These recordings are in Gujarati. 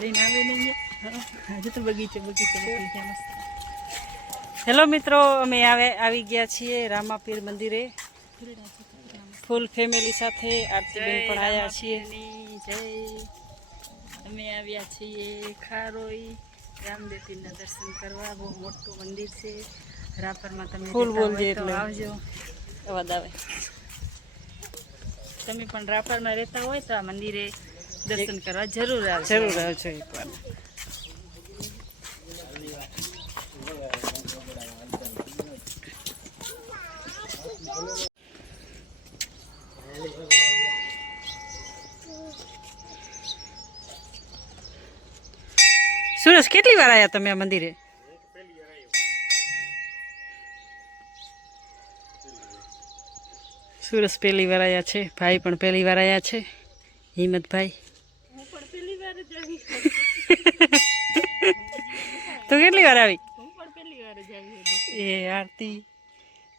લઈને આવે નહીં હજુ તો બગીચે મસ્ત. હેલો મિત્રો, અમે આવી ગયા છીએ રામાપીર મંદિરે ફૂલ ફેમિલી સાથે. આરતીબેન પણ આવ્યા છીએ. જય. અમે આવ્યા છીએ ખારોઈ રામદેવપીરના દર્શન કરવા. બહુ મોટું મંદિર છે રાપરમાં. તમે ફૂલ બોલજે એટલે આવજો, અવાજ આવે. તમે પણ રાપરમાં રહેતા હોય તો આ મંદિરે દર્શન કરવા જરૂર આવજો એકવાર. સુરેશ, કેટલી વાર આવ્યા તમે આ મંદિરે? સુરેશ પહેલી વાર આવ્યા છે, ભાઈ પણ પહેલી વાર આવ્યા છે, હિંમતભાઈ. તું કેટલી વાર આવી? એ આરતી,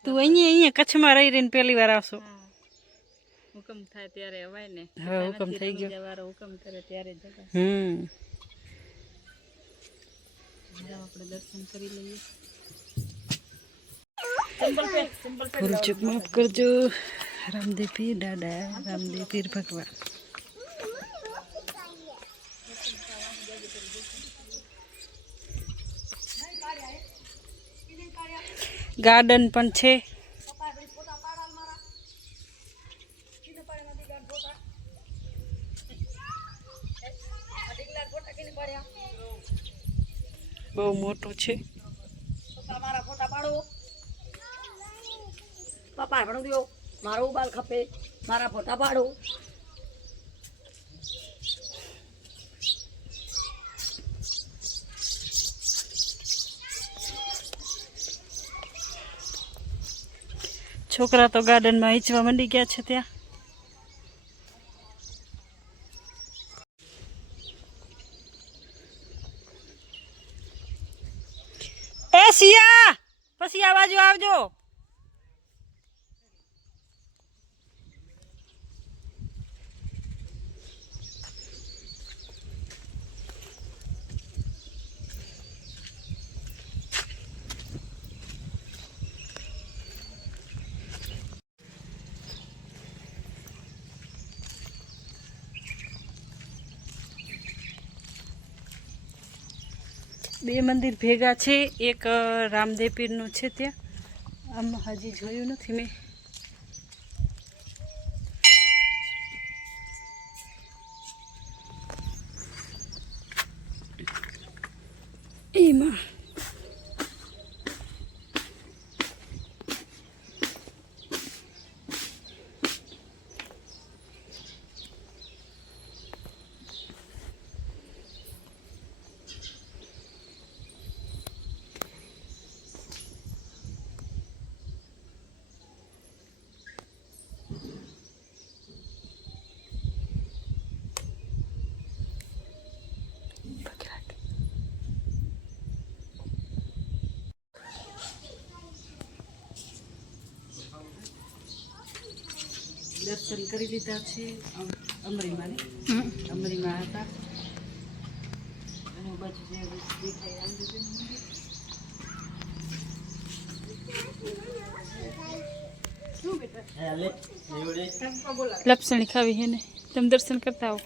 તું અહીંયા કચ્છમાં રહીને પહેલી વાર આવશો? હુકમ થાય ત્યારે અવાય ને. હા, હુકમ થઈ ગયો. હુકમ કરે ત્યારે આપણે દર્શન કરી લઈએ. ફૂલ ચૂક માફ કરજો. રામદેવ પીર દાદા, રામદેવ પીર ભગવાન. ગાર્ડન પણ છે. બહુ મોટું છે. મારા ફોટા પાડો. પપ્પા પણ દો, મારો બાલ ખપે, મારા ફોટા પાડો. છોકરા તો ગાર્ડનમાં હિંચવા મંડી ગયા છે. ત્યાં એ સિયા, પછી આ બાજુ આવજો. બે મંદિર ભેગા છે. એક રામદેવ પીરનું છે ત્યાં. આમ હજી જોયું નથી મેં. એમાં દર્શન કરી લીધા છે. અમરીમાં હતા. અને બાજુ જે દેખાય લપસણી ખાવી હે ને. તમે દર્શન કરતા આવો.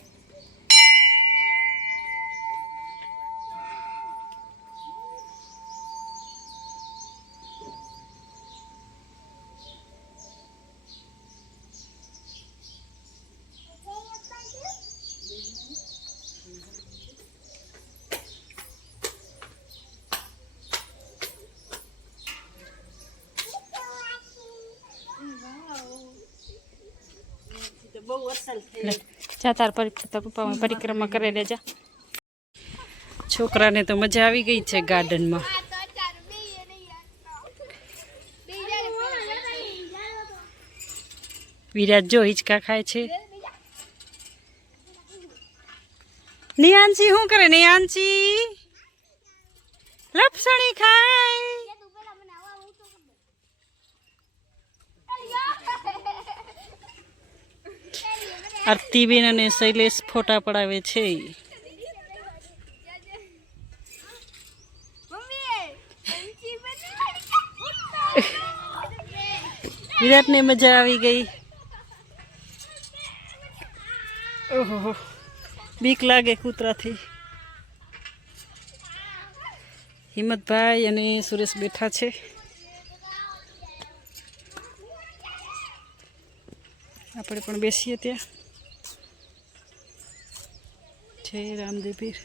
જા તાર પપ્પા પરિક્રમા કરે લેજા. છોકરાને તો મજા આવી ગઈ છે ગાર્ડનમાં. વિરાજ જો હિંચકા ખાય છે. નિયાંશી શું કરે? નિયાંશી લપસણી ખાય. આરતીબેન અને શૈલેષ ફોટા પડાવે છે. વિરાટને મજા આવી ગઈ. ઓહો, બીક લાગે કૂતરાથી. હિંમતભાઈ અને સુરેશ બેઠા છે. આપણે પણ બેસીએ ત્યાં. જય રામદેવ પીર.